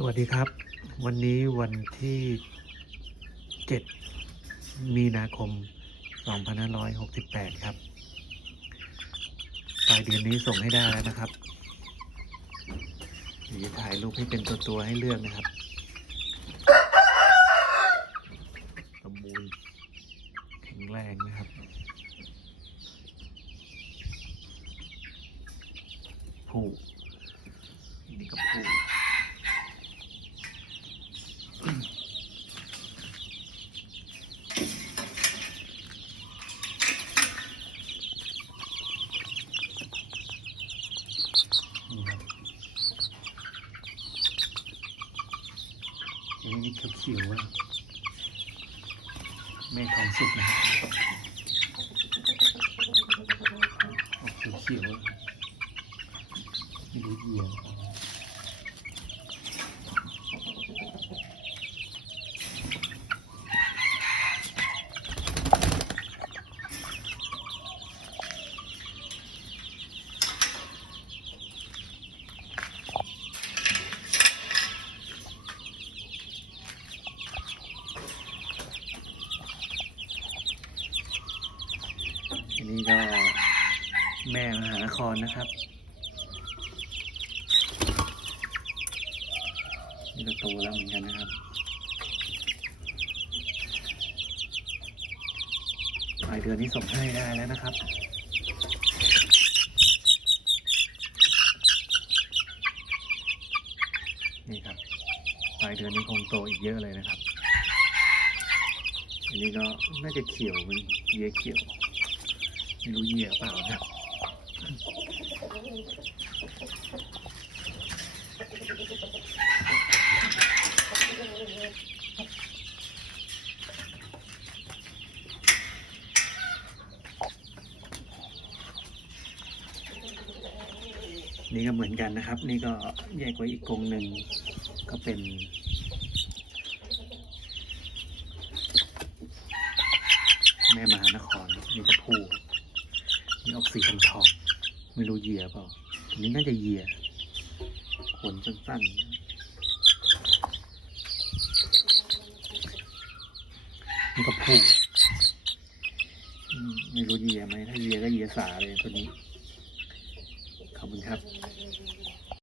สวัสดีครับ วันนี้วันที่ 7 มีนาคม 2568 ครับ ปลายเดือนนี้ส่งให้ได้แล้วนะครับเดี๋ยวจะถ่ายรูปให้เป็นตัวตัวให้เลือกนะครับสมบูรณ์แข็งแรงนะครับผูนี่ก็ผู นี่ครับ อันนี้เขียวๆอะแม่ทองสุกนะครับออกเขียวๆไม่รู้เหี่ยว นนี้ก็แม่มหานครนะครับ นี่ก็โตแล้วเหมือนกันนะครับ ปลายเดือนนี้ส่งให้ได้แล้วนะครับนี่ครับปลายเดือนนี้คงโตอีกเยอะเลยนะครับ อันนี้ก็น่าจะเขียวมันเยียเขียว ไม่รู้เหยียบเปล่านะนี่ก็เหมือนกันนะครับ นี่ก็แยกไว้อีกกรงหนึ่งก็เป็น แม่มหานครนี่ก็พูนี่ออก สีทองทองไม่รู้เหยียเปล่าอันนี้น่าจะเหยียขนสั้นๆนี่ก็พูอืมไม่รู้เหยียไหมถ้าเหยียก็เหยียสาเลยตัวนี้ ขอบคุณครับ